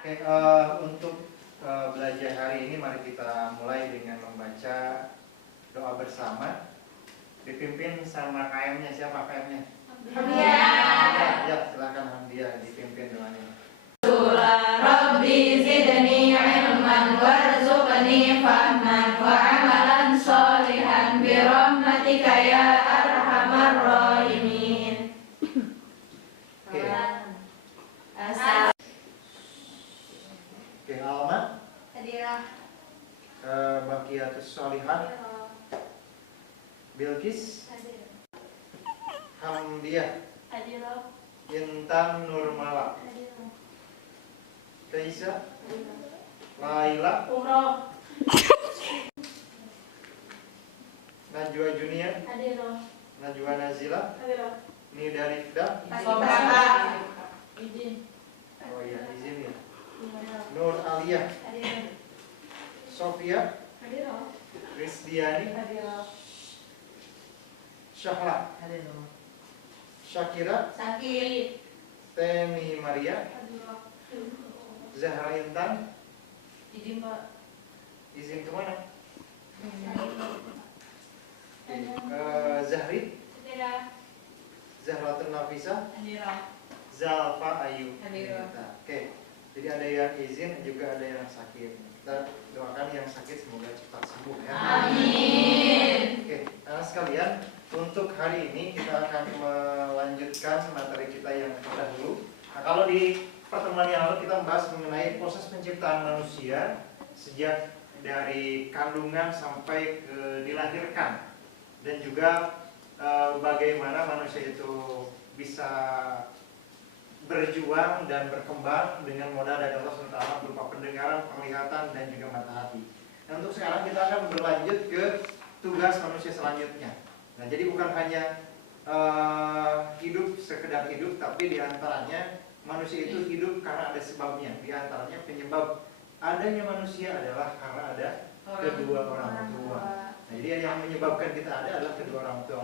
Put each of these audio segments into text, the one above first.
Oke, untuk belajar hari ini mari kita mulai dengan membaca doa bersama. Dipimpin sama KM-nya. Siapa KM-nya? Hamdiah. Ya, silakan Hamdiah dipimpin doanya. Rabbi zidni ilman warzuqni fahman wa amalan sholihan bi rahmatika ya arhamar rahimin. Oke, alamat Hadirah. Baqiyatus Sholihat Bilqis Hamdiah Hadirah. Intan Nurmala Hadirah. Kaisa Laila Umroh. Najwa Junia Hadirah. Najwa Nazila Hadirah. Nida Rifda Izin. Oh iya, izin ya. Nur Aliyah Hadirah. Sofia Hadirah. Rizdiani Hadirah. Syahla Hadirah. Syakira Sakit. Teni Maria Hadirah. Zahra Intan. Izin Pak. Izin kemana? Zahri Hadirah. Zahratun Nafisa Hadirah. Zalfa Ayu. Hadirah. Nah, oke. Jadi ada yang izin juga ada yang sakit. Kita doakan yang sakit semoga cepat sembuh ya. Amin. Oke, anak sekalian, untuk hari ini kita akan melanjutkan materi kita yang terdahulu. Nah, kalau di pertemuan yang lalu kita membahas mengenai proses penciptaan manusia sejak dari kandungan sampai ke dilahirkan, dan juga bagaimana manusia itu bisa berjuang dan berkembang dengan modal dari Allah SWT berupa pendengaran, penglihatan, dan juga mata hati. Nah, untuk sekarang kita akan berlanjut ke tugas manusia selanjutnya. Nah, jadi bukan hanya hidup sekedar hidup, tapi diantaranya manusia itu hidup karena ada sebabnya. Diantaranya penyebab adanya manusia adalah karena ada kedua orang tua. Nah, jadi yang menyebabkan kita ada adalah kedua orang tua.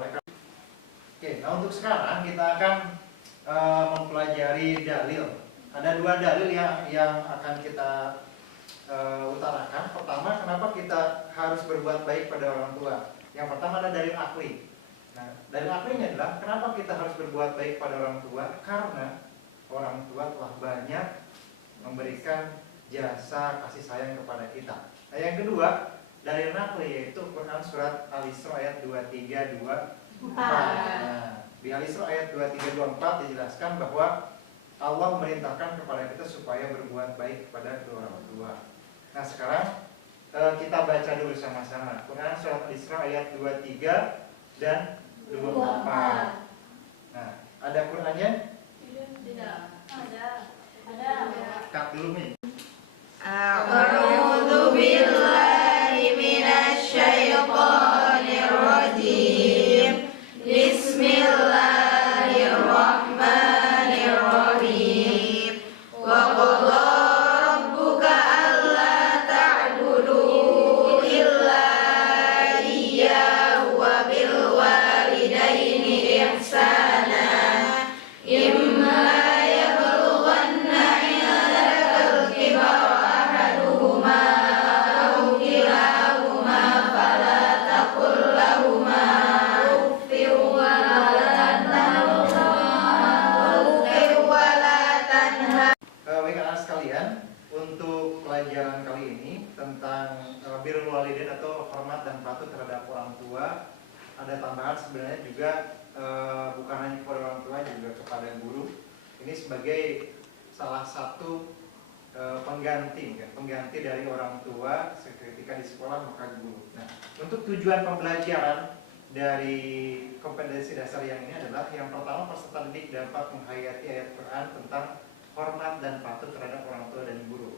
Oke, nah untuk sekarang kita akan mempelajari dalil. Ada dua dalil yang akan kita utarakan. Pertama, kenapa kita harus berbuat baik pada orang tua. Yang pertama adalah dalil akli. Nah, dalil aklinya adalah kenapa kita harus berbuat baik pada orang tua? Karena orang tua telah banyak memberikan jasa kasih sayang kepada kita. Nah, yang kedua, dalil nakli yaitu Quran surat Al-Isra ayat 23-24. Nah, di Al-Isra ayat 23-24 dijelaskan bahwa Allah memerintahkan kepada kita supaya berbuat baik kepada kedua orang tua. Nah, sekarang kita baca dulu sama-sama Quran surat Al-Isra ayat 23 dan 24. Nah, ada Qurannya? Tidak. Ada. Cut dulu nih. A'udzu billahi minasy syaithanir rajim. Bismillahirrahmanirrahim. Wa qadha rabbuka alla ta'budu illa iyyahu wa bil walidaini ihsana. Imma yablughanna 'indakal kibara ahaduhuma aw kilahuma fala taqul lahumā uffin wa la tanharhumā. Baik anak sekalian, untuk pelajaran kali ini tentang birrul walidain atau hormat dan patuh terhadap orang tua, ada tambahan sebenarnya juga bukan hanya kepada orang tua, juga kepada guru. Ini sebagai salah satu pengganti dari orang tua ketika di sekolah, maka guru. Nah, untuk tujuan pembelajaran dari kompetensi dasar yang ini adalah yang pertama, peserta didik dapat menghayati ayat Quran tentang hormat dan patuh terhadap orang tua dan guru.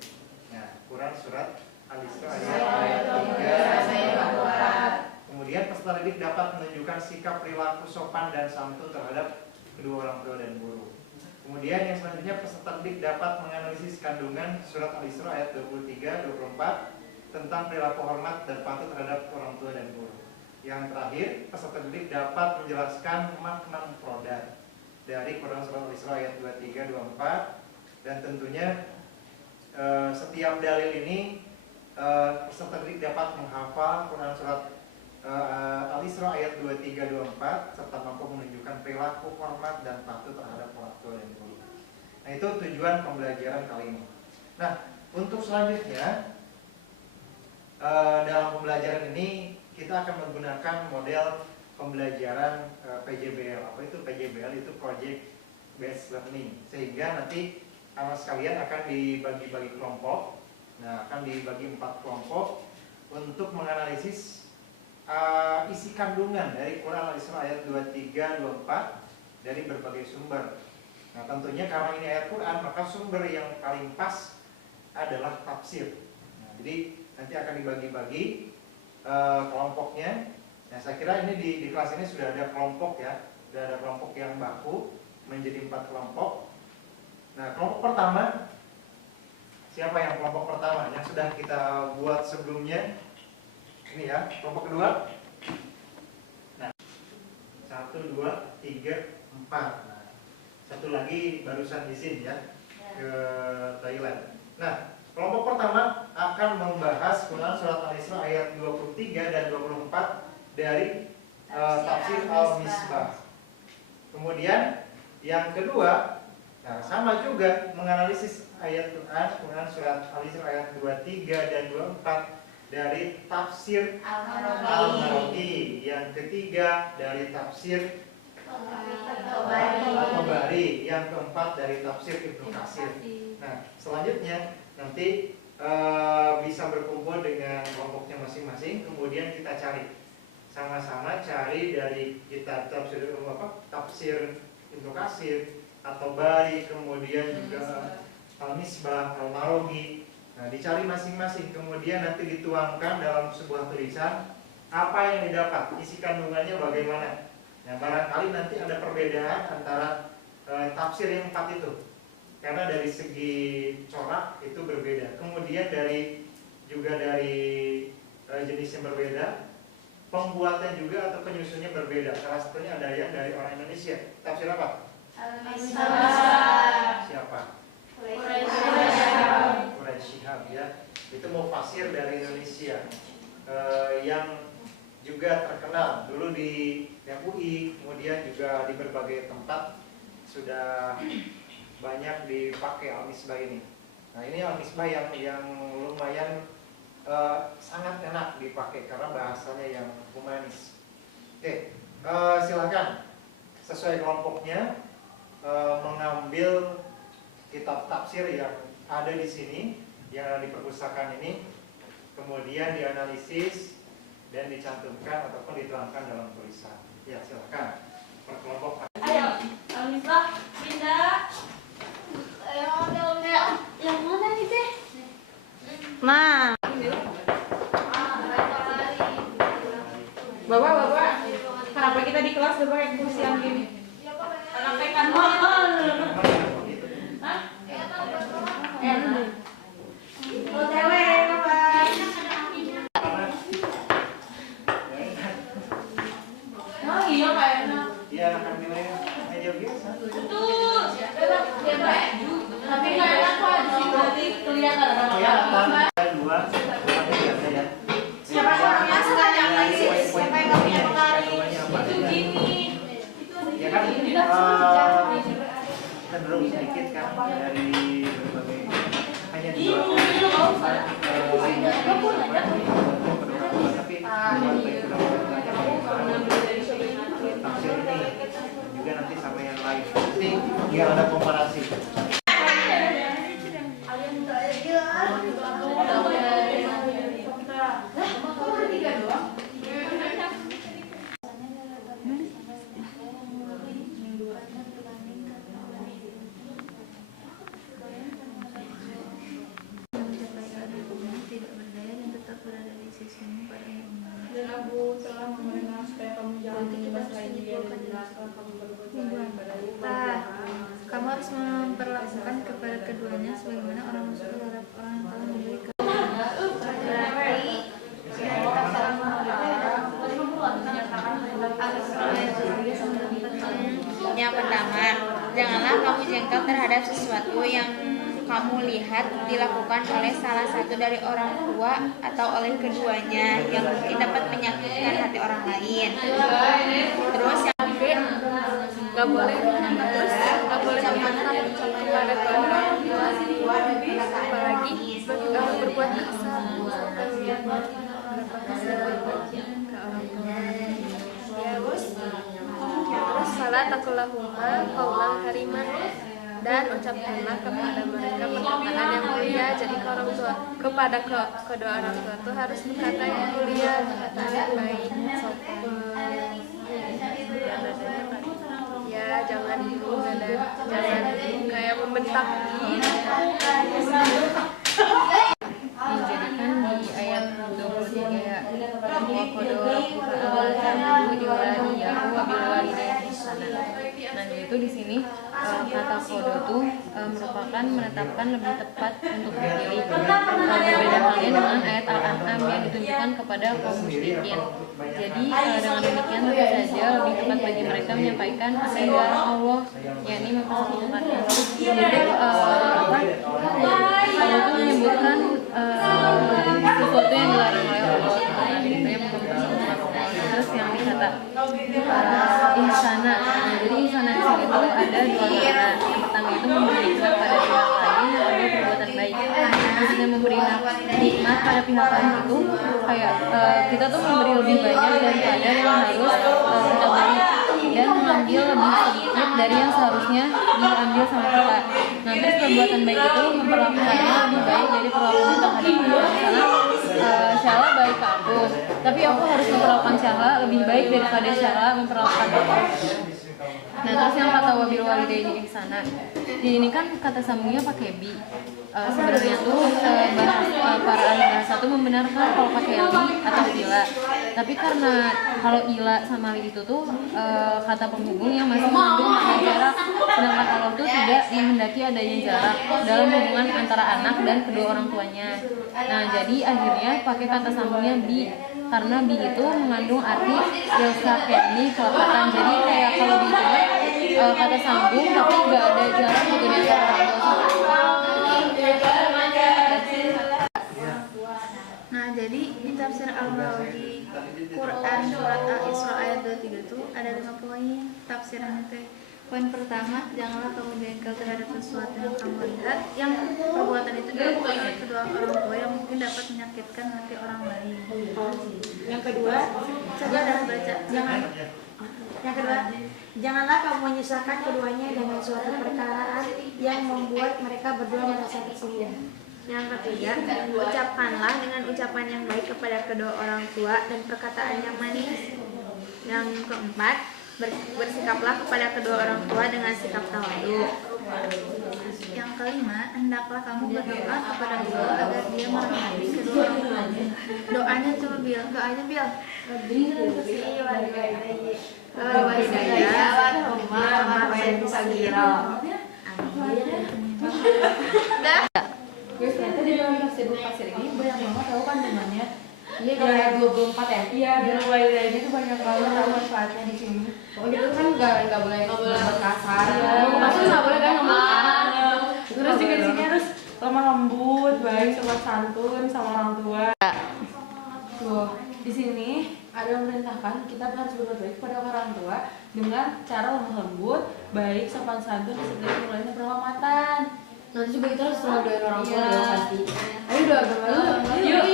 Nah, Quran surat Al-Isra ayat 3. Kemudian peserta didik dapat menunjukkan sikap perilaku sopan dan santun terhadap kedua orang tua dan guru. Kemudian yang selanjutnya, peserta didik dapat menganalisis kandungan surat Al-Isra ayat 23-24 tentang perilaku hormat dan patuh terhadap orang tua dan guru. Yang terakhir, peserta didik dapat menjelaskan makna mufradat. dari Quran Surat Al-Isra ayat 23, 24. Dan tentunya setiap dalil ini peserta didik dapat menghafal Quran Surat Al-Isra ayat 23, 24 serta mampu menunjukkan perilaku hormat dan patuh terhadap orang tua dan guru. Nah, itu tujuan pembelajaran kali ini. Nah, untuk selanjutnya dalam pembelajaran ini kita akan menggunakan model pembelajaran PJBL. Apa itu PJBL? Itu Project Based Learning. Sehingga nanti anak sekalian akan dibagi-bagi kelompok. Nah, akan dibagi 4 kelompok untuk menganalisis isi kandungan dari Quran Al-Isra ayat 23, 24 dari berbagai sumber. Nah, tentunya karena ini ayat Quran, maka sumber yang paling pas adalah tafsir. Nah, jadi nanti akan dibagi-bagi kelompoknya. Nah, saya kira ini di kelas ini sudah ada kelompok ya, sudah ada kelompok yang baku menjadi 4 kelompok. Nah, kelompok pertama, siapa yang kelompok pertama yang sudah kita buat sebelumnya? Ini ya, kelompok kedua. Nah, 1, 2, 3, 4. Nah, satu lagi barusan izin ya ke Thailand. Nah, kelompok pertama akan membahas Quran Surat Al-Isra ayat 23 dan 24 dari tafsir Al-Misbah. Kemudian yang kedua, nah, sama juga menganalisis ayat Quran Surat Al-Isra ayat 23 dan 24 dari tafsir Al-Marwazi. Yang ketiga dari tafsir Al-Tabari. Yang keempat dari tafsir Ibnu Katsir. Nah, selanjutnya nanti bisa berkumpul dengan kelompoknya masing-masing. Kemudian kita cari sama-sama cari dari kitab tafsir Ibnu Katsir atau Bari, kemudian juga Al-Misbah, Al-Marwazi. Nah, dicari masing-masing, kemudian nanti dituangkan dalam sebuah tulisan apa yang didapat, isi kandungannya bagaimana. Nah, barangkali nanti ada perbedaan antara tafsir yang 4 itu, karena dari segi corak itu berbeda. Kemudian dari jenis yang berbeda, pembuatan juga atau penyusunnya berbeda. Salah satunya ada yang dari orang Indonesia. Tafsir apa? Siapa? Quraisy Shihab ya. Itu mufasir dari Indonesia yang juga terkenal dulu di UI, kemudian juga di berbagai tempat sudah banyak dipakai Al-Misbah ini. Nah, ini Al-Misbah yang lumayan sangat enak dipakai karena bahasanya yang humanis. Oke, silakan sesuai kelompoknya mengambil kitab tafsir yang ada di sini, yang ada di perpustakaan ini, kemudian dianalisis dan dicantumkan ataupun dituangkan dalam tulisan. Ya, silakan per kelompok. Ayo, Al-Misbah, pindah. Yang mana nih teh? Ma. Bapak, kenapa kita di kelas udah pakai kursi yang gini? Karena pekan mahal. Hah? Enak. OTW, Bapak. Oh iya Pak enak. Iya, akan nilai meja biasa. Betul. Ya Pak. Tapi nggak enak Pak di sini nanti kelihatan ada Ya, apa. dua biasa ya. Siapa yang suka yang lagi? Siapa yang nggak punya pengari? Itu gini. Ya kan, cenderung sedikit kan dari berbagai hanya dua tapi tafsir ini dan juga nanti sama yang lain nanti biar ada komparasi. Dan aku telah memerintah supaya kamu jangan menyembah selain Dia dan jelaskan kamu berbuat baik pada Kamu harus memperlakukan kepada keduanya sebagaimana orang Rasul terhadap orang yang telah memberi Yang pertama, janganlah kamu jengkel terhadap sesuatu yang kamu lihat dilakukan oleh salah satu dari orang tua atau oleh keduanya yang mungkin dapat menyakitkan hati orang lain. Terus yang B, nggak boleh mengatakan kepada kedua orang tua, apalagi berbuat kasar sampai berbuat kasar ke orang tua. Terus salah takulahuma kaulah harima, dan ucapkanlah kepada mereka perkataan yang mulia. Jadi ke orang tua, kepada kedua orang tua tuh harus berkata yang mulia, perkataan yang baik, sopan. Ya jangan jangan kayak membentak gitu. Dijadikan di ayat 23 ya, wa qadara rabbuka diwaliyahu wa bil walidayni ihsana. Nah itu di sini kata kodo itu merupakan menetapkan lebih tepat untuk dipilih. Berbeda halnya dengan ayat Al-An'am yang ditunjukkan kepada kaum musyrikin. Jadi dengan demikian tentu saja lebih tepat bagi mereka menyampaikan apa yang dilarang Allah, yakni mempersatukan. Jadi Allah itu menyebutkan sesuatu yang dilarang oleh Allah, itu yang mempersatukan. Terus yang dikata ihsana. Jadi ihsana di sini tuh ada dua makna. Yang pertama itu memberi nikmat pada pihak lain, yang kedua perbuatan baik. Maksudnya memberi nikmat pada pihak lain itu kayak kita tuh memberi lebih banyak daripada yang harus kita beri, dan mengambil lebih sedikit dari yang seharusnya diambil sama kita. Nah terus perbuatan baik itu memperlakukannya lebih baik dari perlakuan terhadap kita. Misalnya Syala baik ke aku, tapi aku harus memperlakukan Syala lebih baik daripada Syala memperlakukan aku. Nah terus yang kata wabil walidaini ihsana, di ini kan kata sambungnya pakai bi. Sebenarnya tuh para ahli bahasa tuh membenarkan kalau pakai li atau ila, tapi karena kalau ila sama li itu tuh kata penghubung yang masih mengandung makna jarak, sedangkan Allah tuh tidak menghendaki adanya jarak dalam hubungan antara anak dan kedua orang tuanya. Nah jadi akhirnya pakai kata sambungnya bi, karena bi itu mengandung arti ilsaqi, kelekatan. Jadi kayak kalau bi itu kata sambung tapi nggak ada jarak gitu di antara orang tua sama anak. Nah jadi di tafsir Al-Baghawi Quran surat Al-Isra ayat 23 itu ada 5 poin tafsiran itu. Poin pertama, janganlah kamu jengkel terhadap sesuatu yang kamu lihat yang perbuatan itu dilakukan oleh kedua orang tua yang mungkin dapat menyakitkan hati orang lain. Yang kedua, coba dah baca. Yang kedua, janganlah kamu menyusahkan keduanya dengan suatu perkara yang membuat mereka berdua merasa tersinggung. Yang ketiga, ucapkanlah dengan ucapan yang baik kepada kedua orang tua dan perkataan yang manis. Yang keempat, bersikaplah kepada kedua orang tua dengan sikap tawadu. Yang kelima, hendaklah kamu berdoa kepada Allah agar dia merahmati kedua orang tuanya. Doanya coba Bil, doanya Bil. Dah. Guys, ternyata di dalam tafsir ini banyak banget tahu kandungannya. Iya, kayak 24 ya? Iya, bilang walidain itu banyak banget tahu manfaatnya di sini. Pokoknya itu kan nggak boleh berkasar. Maksudnya nggak boleh kan ngomong. Terus juga di sini harus lemah lembut, baik, sopan santun sama orang tua. Tuh, di sini ada memerintahkan kita harus berbuat baik kepada orang tua dengan cara lemah lembut, baik, sopan santun, disertai mulainya penghormatan. Nanti juga kita harus selalu doain orang tua ya pasti. Ayo doa dulu. Yuk.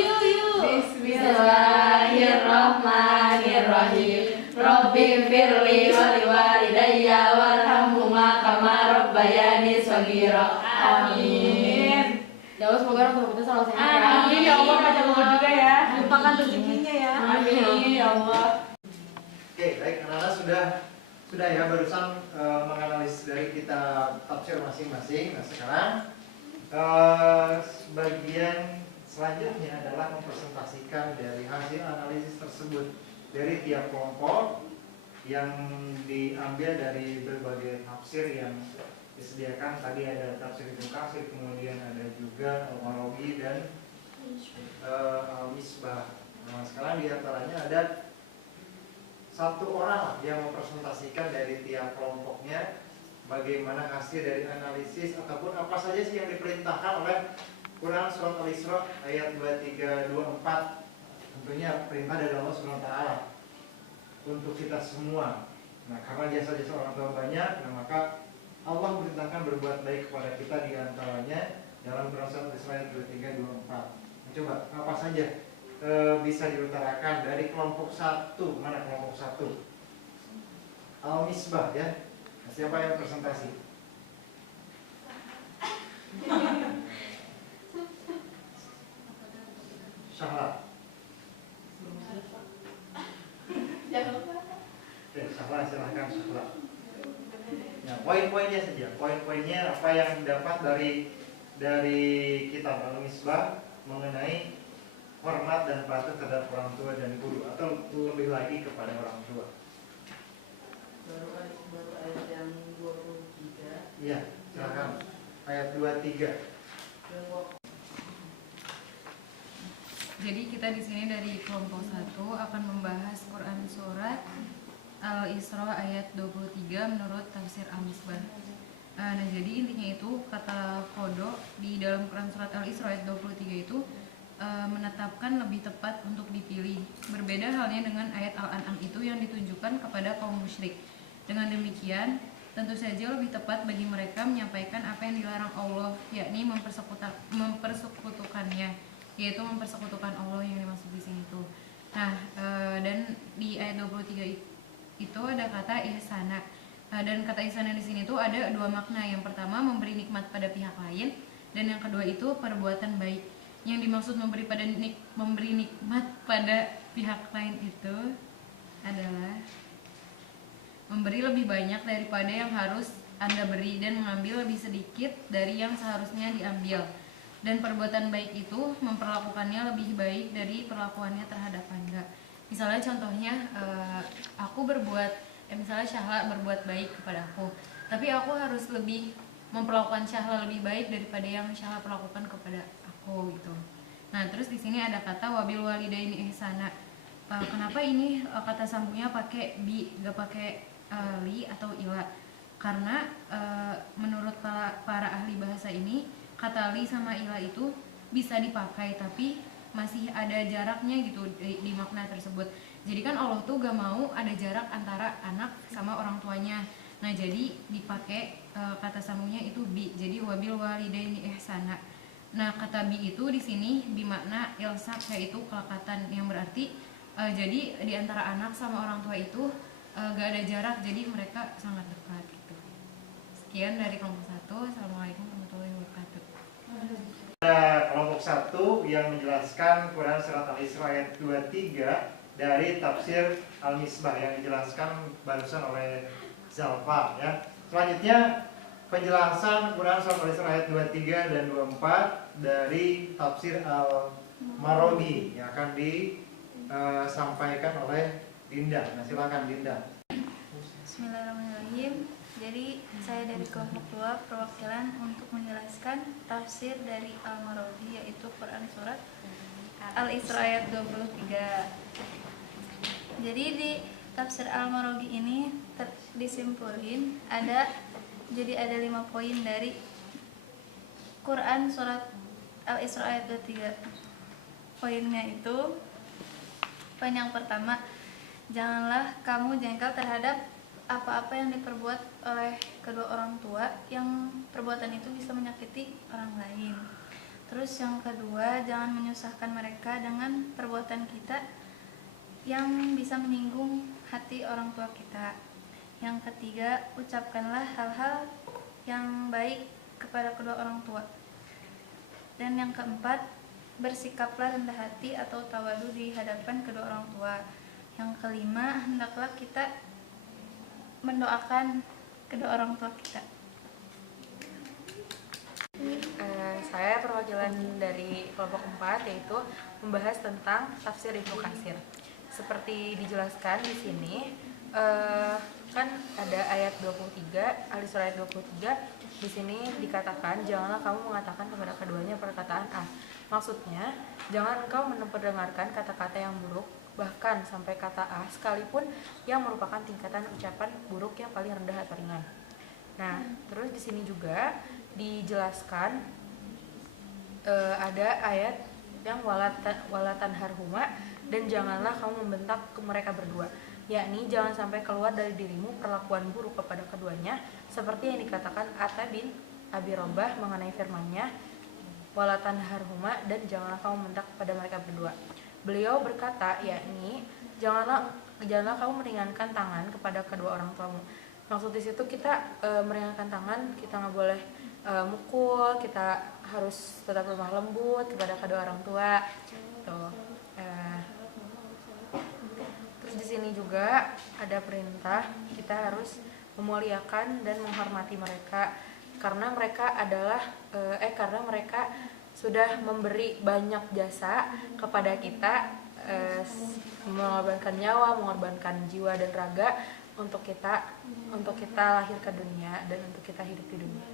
Bismillahirrahmanirrahim. Rabbi firli wali walidayya warhamhuma kama rabbayani shaghira. Amin. Ya Allah, semoga orang tua kita selalu sehat. Amin ya Allah, panjang umur juga ya. Limpahkan rezekinya ya. Amin ya Allah. Oke, baik, anak-anak sudah ya barusan menganalisis dari kita tafsir masing-masing. Nah sekarang bagian selanjutnya adalah mempresentasikan dari hasil analisis tersebut dari tiap kelompok yang diambil dari berbagai tafsir yang disediakan. Tadi ada tafsir Ibnu Katsir, kemudian ada juga Al-Marawi dan Al-Misbah. Nah sekarang diantaranya ada satu orang yang mempresentasikan dari tiap kelompoknya bagaimana hasil dari analisis ataupun apa saja sih yang diperintahkan oleh Quran surat Al-Isra ayat 23 24. Tentunya perintah dari Allah SWT untuk kita semua. Nah, karena jasa-jasa orang tua banyak, nah maka Allah memerintahkan berbuat baik kepada kita di antaranya dalam Quran surat Al-Isra ayat 23 24. Coba apa saja bisa diutarakan dari kelompok 1? Mana kelompok 1? Al-Misbah ya. Siapa yang presentasi? Syahla. Syahla, silahkan Syahla. Ya, poin-poinnya saja. Poin-poinnya apa yang didapat dari kitab Al-Misbah mengenai hormat dan patuh terhadap orang tua dan guru, atau lebih lagi kepada orang tua. Baru ayat yang 23. Iya, silakan. Ayat 23. Jadi kita di sini dari kelompok 1 akan membahas Quran surat Al-Isra ayat 23 menurut tafsir Al-Misbah. Nah, jadi intinya itu kata Qodo di dalam Quran surat Al-Isra ayat 23 itu menetapkan lebih tepat untuk dipilih. Berbeda halnya dengan ayat Al-An'am itu yang ditujukan kepada kaum musyrik. Dengan demikian, tentu saja lebih tepat bagi mereka menyampaikan apa yang dilarang Allah, yakni mempersekutukannya, yaitu mempersekutukan Allah yang dimaksud di sini tuh. Nah, dan di ayat 23 itu ada kata ihsana. Dan kata ihsana di sini tuh ada dua makna. Yang pertama memberi nikmat pada pihak lain, dan yang kedua itu perbuatan baik. Yang dimaksud memberi nikmat pada pihak lain itu adalah memberi lebih banyak daripada yang harus Anda beri dan mengambil lebih sedikit dari yang seharusnya diambil. Dan perbuatan baik itu memperlakukannya lebih baik dari perlakuannya terhadap Anda. Misalnya contohnya misalnya Syahla berbuat baik kepada aku, tapi aku harus lebih memperlakukan Syahla lebih baik daripada yang Syahla perlakukan kepada aku gitu. Nah, terus di sini ada kata wabil walidaini ihsana. Kenapa ini kata sambungnya pakai bi, gak pakai li atau ila? Karena menurut para ahli bahasa ini kata li sama ila itu bisa dipakai, tapi masih ada jaraknya gitu di makna tersebut. Jadi kan Allah tuh gak mau ada jarak antara anak sama orang tuanya. Nah, jadi dipakai kata sambungnya itu bi. Jadi wabil walidaini ihsana. Nah, kata bi itu di sini bimakna ilsak, yaitu kelekatan, yang berarti jadi di antara anak sama orang tua itu gak ada jarak, jadi mereka sangat dekat gitu. Sekian dari kelompok 1. Assalamualaikum warahmatullahi wabarakatuh. Kelompok 1 yang menjelaskan Quran surat Al-Isra ayat 23 dari tafsir Al-Misbah yang dijelaskan barusan oleh Zalfa ya. Selanjutnya penjelasan Quran surat Al-Isra ayat 23 dan 24 dari tafsir Al-Marodi yang akan disampaikan oleh Dinda. Nah, silakan Dinda. Bismillahirrahmanirrahim. Jadi saya dari kelompok 2 perwakilan untuk menjelaskan tafsir dari Al-Marodi, yaitu Quran surat Al-Isra ayat 23. Jadi di tafsir Al-Marodi ini disimpulin jadi ada 5 poin dari Quran surat Al-Isra ayat 23. Poinnya itu, poin yang pertama, janganlah kamu jengkel terhadap apa-apa yang diperbuat oleh kedua orang tua yang perbuatan itu bisa menyakiti orang lain. Terus yang kedua, jangan menyusahkan mereka dengan perbuatan kita yang bisa menyinggung hati orang tua kita. Yang ketiga, ucapkanlah hal-hal yang baik kepada kedua orang tua. Dan yang keempat, bersikaplah rendah hati atau tawadu di hadapan kedua orang tua. Yang kelima, hendaklah kita mendoakan kedua orang tua kita. Saya perwakilan dari kelompok 4, yaitu membahas tentang tafsir Ibnu Katsir. Seperti dijelaskan di sini, kan ada ayat 23, Al-Isra ayat 23. Di sini dikatakan, janganlah kamu mengatakan kepada keduanya perkataan A. Maksudnya, jangan engkau mendengarkan kata-kata yang buruk, bahkan sampai kata A sekalipun yang merupakan tingkatan ucapan buruk yang paling rendah atau ringan. Nah, terus di sini juga dijelaskan ada ayat yang walatan harhuma dan janganlah kamu membentak ke mereka berdua, yakni jangan sampai keluar dari dirimu perlakuan buruk kepada keduanya seperti yang dikatakan Atta bin Abi Robah mengenai firman-Nya walatan harhuma dan janganlah kamu membentak kepada mereka berdua. Beliau berkata, yakni janganlah kamu meringankan tangan kepada kedua orang tuamu. Maksud di situ kita meringankan tangan, kita nggak boleh mukul, kita harus tetap lemah lembut kepada kedua orang tua. Tuh. Terus di sini juga ada perintah kita harus memuliakan dan menghormati mereka karena mereka karena mereka sudah memberi banyak jasa kepada kita, mengorbankan nyawa, mengorbankan jiwa dan raga untuk kita lahir ke dunia dan untuk kita hidup di dunia.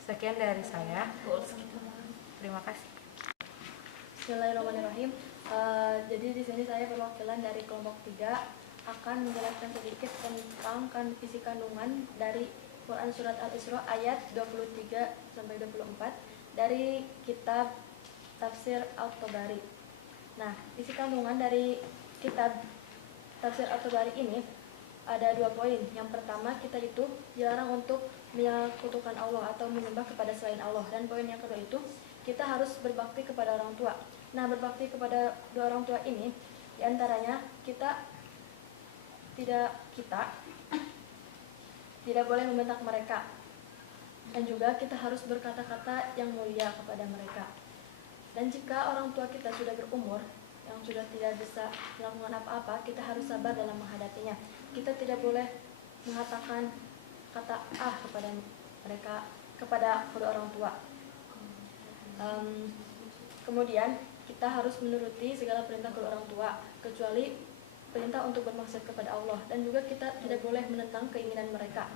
Sekian dari saya. Terima kasih. Bismillahirrahmanirrahim. Jadi di sini saya perwakilan dari kelompok 3 akan menjelaskan sedikit tentang isi kandungan dari Quran Surat Al-Isra ayat 23 sampai 24 dari kitab Tafsir At-Tabari. Nah, isi kandungan dari kitab Tafsir At-Tabari ini ada 2 poin. Yang pertama, kita itu dilarang untuk menyekutukan Allah atau menyembah kepada selain Allah. Dan poin yang kedua itu, kita harus berbakti kepada orang tua. Nah, berbakti kepada dua orang tua ini, diantaranya kita tidak boleh membentak mereka. Dan juga kita harus berkata-kata yang mulia kepada mereka. Dan jika orang tua kita sudah berumur, yang sudah tidak bisa melakukan apa-apa, kita harus sabar dalam menghadapinya. Kita tidak boleh mengatakan kata kepada mereka, kepada kedua orang tua. Kemudian kita harus menuruti segala perintah kedua orang tua, kecuali perintah untuk bermaksud kepada Allah. Dan juga kita tidak boleh menentang keinginan mereka.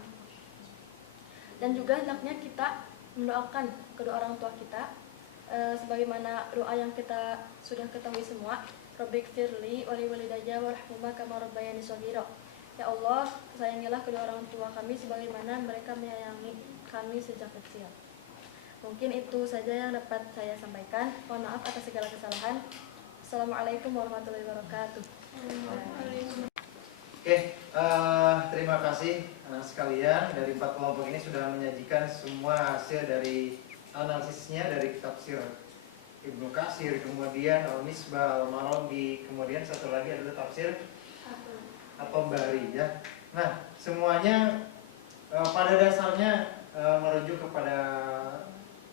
Dan juga hendaknya kita mendoakan kedua orang tua kita sebagaimana doa yang kita sudah ketahui semua. Rabbighfirli wa li walidayya warhamhuma kama rabbayani shaghira. Ya Allah, sayangilah kedua orang tua kami sebagaimana mereka menyayangi kami sejak kecil. Mungkin itu saja yang dapat saya sampaikan. Mohon maaf atas segala kesalahan. Assalamualaikum warahmatullahi wabarakatuh. Oke, terima kasih sekalian. Dari 4 kelompok ini sudah menyajikan semua hasil dari analisisnya dari tafsir Ibnu Katsir, kemudian Al-Misbah, Al-Maraghi, kemudian satu lagi adalah tafsir At-Tabari ya. Nah, semuanya pada dasarnya merujuk kepada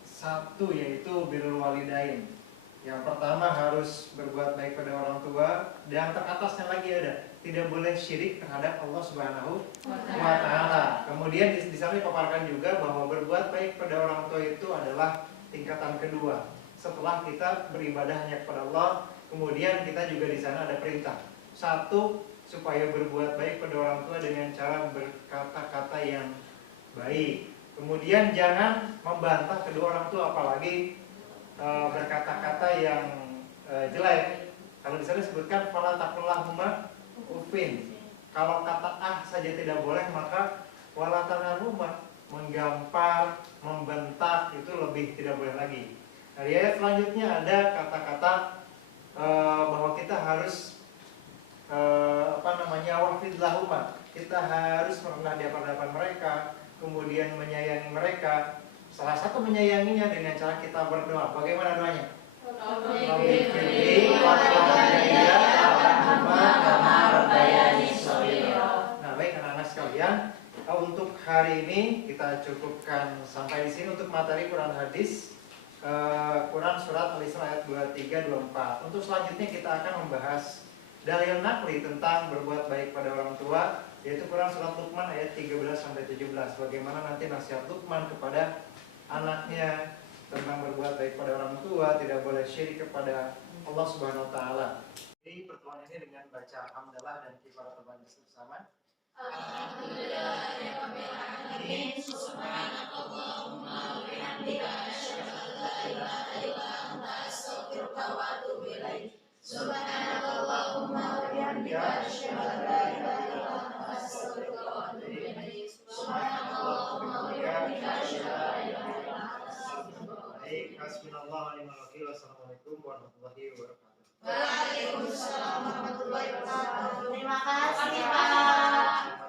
satu, yaitu birrul walidain. Yang pertama harus berbuat baik pada orang tua, dan teratasnya lagi ada tidak boleh syirik terhadap Allah Subhanahu wa Ta'ala. Kemudian di sana dipaparkan juga bahwa berbuat baik pada orang tua itu adalah tingkatan kedua. Setelah kita beribadah hanya kepada Allah, kemudian kita juga di sana ada perintah. Satu, supaya berbuat baik pada orang tua dengan cara berkata-kata yang baik. Kemudian jangan membantah kedua orang tua, apalagi berkata-kata yang jelek. Kalau di sana disebutkan fala taqul lahuma ufin. Kalau kata saja tidak boleh, maka wala tanharhuma, menggampar, membentak itu lebih tidak boleh lagi. Nah, di ayat selanjutnya ada kata-kata bahwa kita harus wafid lahuma, kita harus merendah di hadapan mereka, kemudian menyayangi mereka. Salah satu menyayanginya dengan cara kita berdoa. Bagaimana doanya? Nah, baik anak-anak sekalian, untuk hari ini kita cukupkan sampai di sini untuk materi Quran hadis. Quran surat Al-Isra ayat 23-24. Untuk selanjutnya kita akan membahas dalil nakli tentang berbuat baik pada orang tua, yaitu Quran surat Luqman ayat 13-17. Bagaimana nanti nasihat Luqman kepada anaknya tentang berbuat baik pada orang tua, tidak boleh syirik kepada Allah Subhanahu wa Ta'ala. Jadi pertemuan ini dengan baca hamdalah dan kifaratul majlis bersama. Alhamdulillahirabbil alamin. Subhanakallahumma wa bihamdika asyhadu an la ilaha illa anta astaghfiruka wa atubu ilaik. Subhanakallahumma wa bihamdika asyhadu an la ilaha illa anta astaghfiruka wa atubu ilaik. Subhanallah. Hasbunallahu wa ni'mal wakil. Wassalamualaikum warahmatullahi wabarakatuh. Waalaikumsalam warahmatullahi wabarakatuh. Terima kasih Pak.